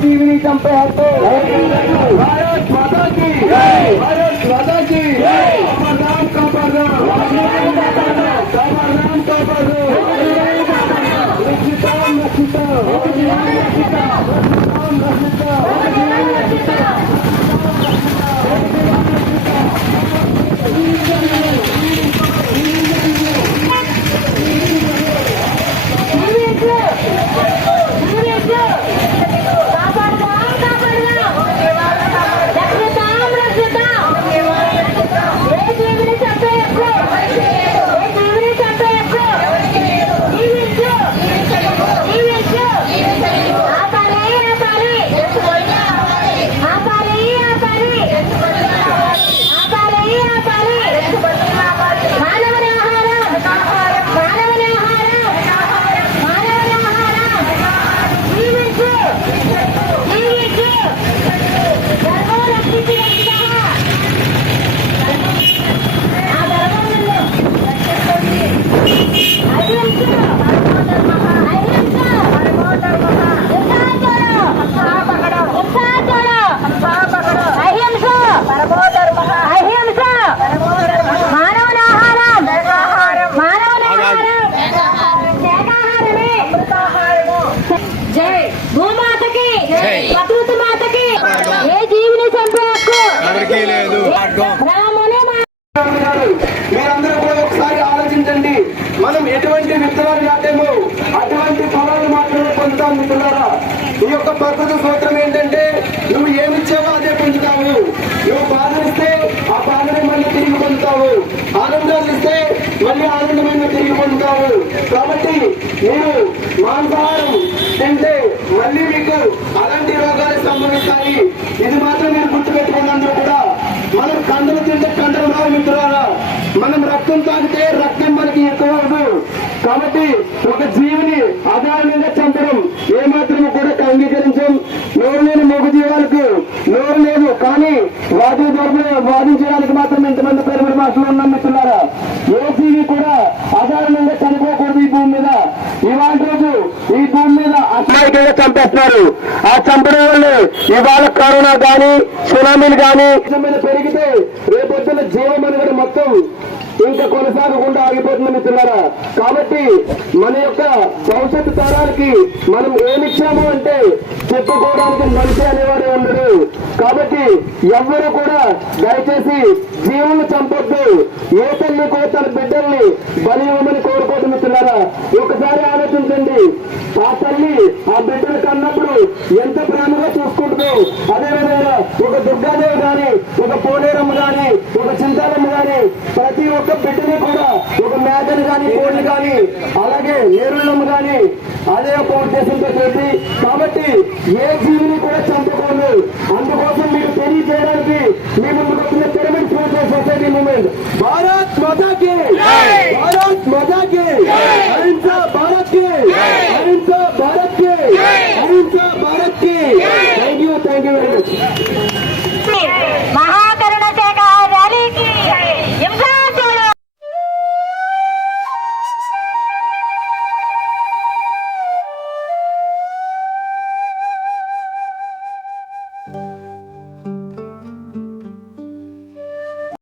जीवनी कंपेयर को भारत माता की भारत माता की अमर राम का बना अमर राम का बना మాతకి ఏ జీవిని చంపే హక్కు లేదు. రాముని మా- ఉన్నారు. మీరందరూ కూడా ఒకసారి ఆలోచించండి మనం ఎటువంటి విత్తనాలు నాటేమో అటువంటి ఫలాలు మాత్రమే పొందుతాం మిత్రులారా. ఈ యొక్క పద్ధతి సూత్రం ఏంటంటే నువ్వు ఏమిచ్చావో అదే పొందుతావు. నువ్వు బాధనిస్తే ఆ బాధని మళ్ళీ తిరిగి పొందుతావు. ఆనందాలు ఇస్తే మళ్ళీ ఆనందమైన తిరిగి పొందుతావు. కాబట్టి నేను మాంసాహారం తింటే మళ్ళీ మీకు అలాంటి రోగాలు సంభవిస్తాయి. ఇది మాత్రం మీరు గుర్తుపెట్టుకున్నందుకు కూడా. మనం కండలు తింటే కండలు రావు మిత్రులారా. మనం రక్తం తాగితే రక్తం కాబట్టి ఒక జీవిని అదారుణంగా చంపడం ఏమాత్రం కూడా అంగీకరించం. నోరు లేని మూగు జీవాలకు నోరు లేదు. కానీ వాది ద్వారా వాదించడానికి మాత్రం ఎంతమంది పరిమిడి మాటలు ఉన్నాం మిత్రులారా ఏ జీవి కూడా అదారుణంగా చనిపోకూడదు ఈ భూమి మీద. ఇవాళ రోజు ఈ భూమి మీద అసమాయికంగా చంపేస్తున్నారు. ఆ చంపడం వల్ల ఇవాళ కరోనా గాని సునామీలు గాని మీద పెరిగితే రేపొద్దున అనేది మొత్తం ఇంకా కొనసాగకుండా ఆగిపోతుంది మిత్రులారా కాబట్టి మన యొక్క భవిష్యత్తు తరాలకి మనం ఏమిచ్చాము అంటే చెప్పుకోవడానికి మనిషి అనేవాడే ఉండరు కాబట్టి ఎవరు కూడా దయచేసి జీవులు చంపొద్దు. ఏ తల్లి కూడా తన బిడ్డల్ని బలి ఇవ్వమని కోరుకోవద్దు మిత్రులారా ఒకసారి ఆలోచించండి. ఆ తల్లి ఆ బిడ్డను కన్నప్పుడు ఎంత ప్రేమగా చూసుకుంటుందో. అదేవిధంగా ఒక దుర్గాదేవి గాని ఒక పోలేరమ్మ గాని ఒక చింతాలమ్మ కానీ ప్రతి ఒక్క బిడ్డని కూడా ఒక మేకని గాని కోడిని గాని అలాగే నేరుళ్ళమ్మ గాని అదే ఒక ఉద్దేశంతో చేసి కాబట్టి ఏ జీవిని కూడా చంపకూడదు. అందుకోసం మీకు తెలియజేయడానికి మీ ముందుకు వచ్చిన పిరమిడ్ పూజ సొసైటీ మూమెంట్ భారత్ మాతాకి భారత్